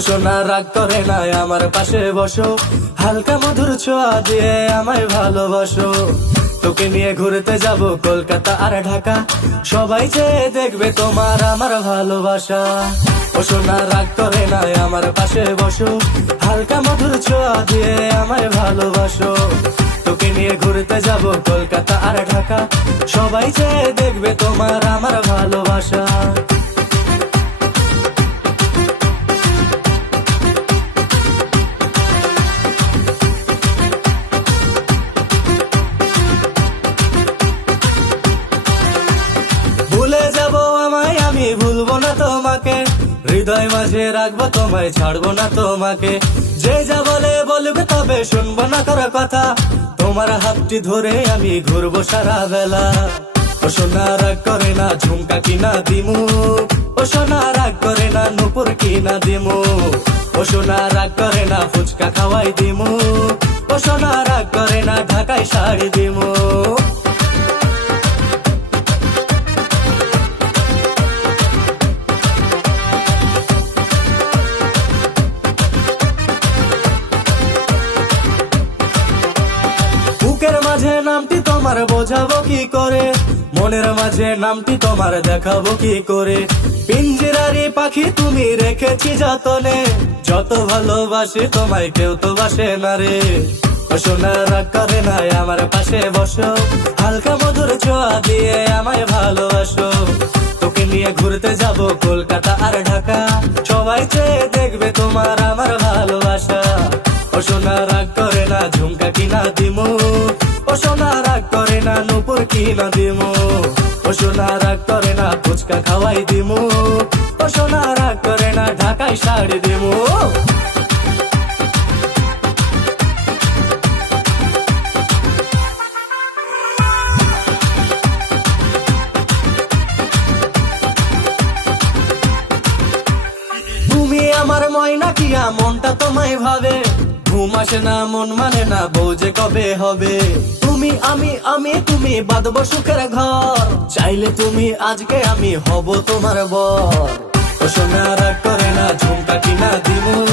সোনা, রাগ করে না আমার পাশে বসো। হালকা মধুর ছোঁয়া দিয়ে আমায় ভালোবাসো। তোকে নিয়ে ঘুরতে যাব, কলকাতা আর ঢাকা। সবাই যে দেখবে তোমার আমার ভালোবাসা। ও সোনা, রাগ করে না আমার পাশে বসো। হালকা মধুর ছোঁয়া দিয়ে আমায় ভালোবাসো। তোকে নিয়ে ঘুরতে যাব, কলকাতা আর ঢাকা। সবাই যে দেখবে তোমার আমার ভালোবাসা। হৃদয় মাঝে রাখব, তোমায় ছাড়বো না তোমাকে। যে যা বলে বলবে তবে শুনব না কারও কথা। তোমার হাতটি ধরে আমি ঘুরবো সারা বেলা ও সোনা রাগ করে না ঝুমকা কিনা দিমু। ও সোনা রাগ করে না নুপুর কিনা দিমু। ও সোনা রাগ করে না ফুচকা খাওয়াই দিমু। ও সোনা রাগ করে না ঢাকায় শাড়ি দিমু। বুকের মাঝে নামটি তোমার বোঝাবো কি করে? মনের মাঝে নামটি তোমার দেখাবো কি করে? পিঞ্জিরারি পাখি তুমি রেখেছি যতনে, যত ভালোবাসি তোমায় কেউ তো বাসে না রে। করে না আমার পাশে বসো, হালকা মধুর ছোঁয়া দিয়ে আমায় ভালোবাসো। তোকে নিয়ে ঘুরতে যাব কলকাতা আর ঢাকা, সবাই চেয়ে দেখবে তোমার আমার ভালোবাসা। ও করে না ঝুমকা কিনা দিমু। কিনা দিমু। ও সোনা রাগ করে না, ফুচকা খাওয়াই দিমু। ও সোনা রাগ করে না, ঢাকায় শাড়ি দিমু। আমার ময়না কিয়া মনটা তোমায় ভাবে। ঘুম আসে না, মন মানে না বউ যে কবে হবে। তুমি আমি আমি, তুমি বাঁধব সুখের ঘর। চাইলে তুমি আজকে আমি হব তোমার বর। ও সোনা করে না, ঝুমকা কিনা দিমু। ও সোনা